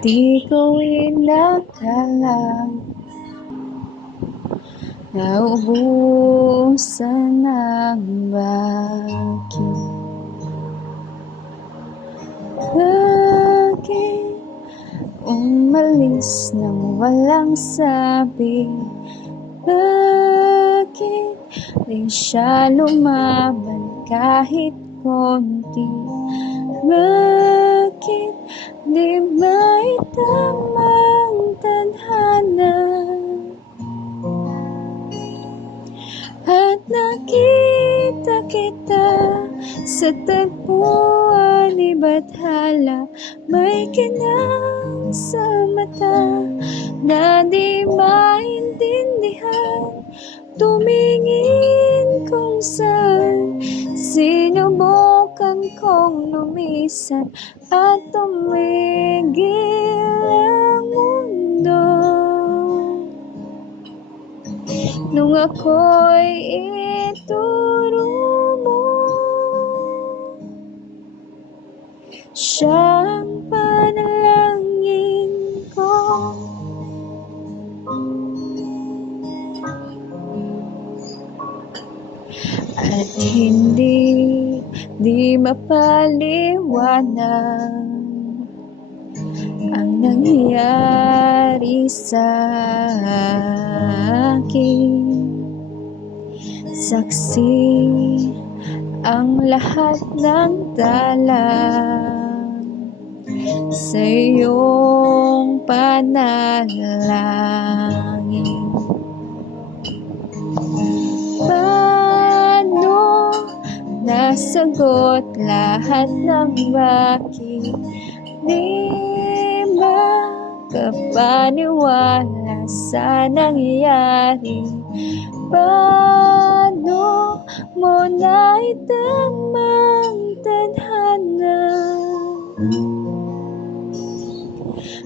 Di ko inakala naubusan ng bagyo. Bakit umalis nang walang sabi? Bakit di siya lumaban kahit konti? Bakit di maitamang tadhana? At nakita kita sa tagpuan ni Bathala, may kinang sa mata na di maintindihan. Tumingin kung saan, sinubukan kong lumisan at tumigil ang mundo. Nung ako'y ituro mo, siyang panalangin ko. At hindi mapaliwanag ang nangyari sa akin. Saksi ang lahat ng dalang sa iyong panalangin. Paano nasagot lahat ng bakit? Di makapaniwala sa nangyayari. Paano mo naitamang tadhana?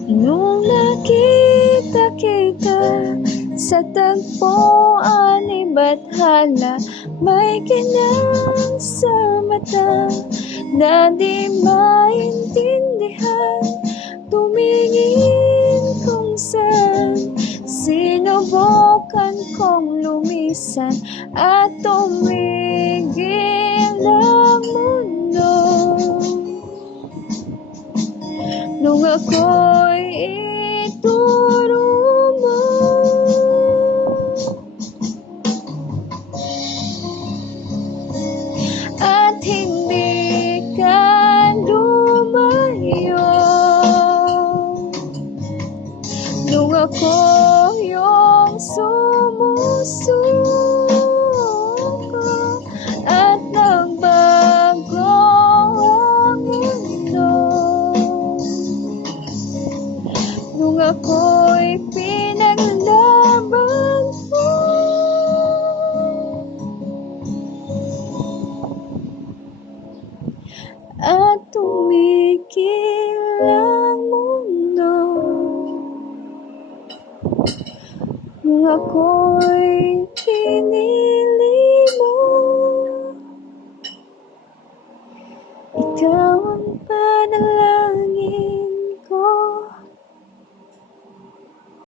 Nung nakita kita sa tagpuan ni Bathala, may kinang sa mata na di maintindihan. Tumingin kung saan, sinubukan kong lumisan at tumigil ang mundo. Nung ako'y ituro mo, at hindi ka lumayo. Nung ako yung sumusuko at nagbago ang mundo. Nung ako'y pinaglaban mo, at tumigil ang mundo. Nung ako'y pinili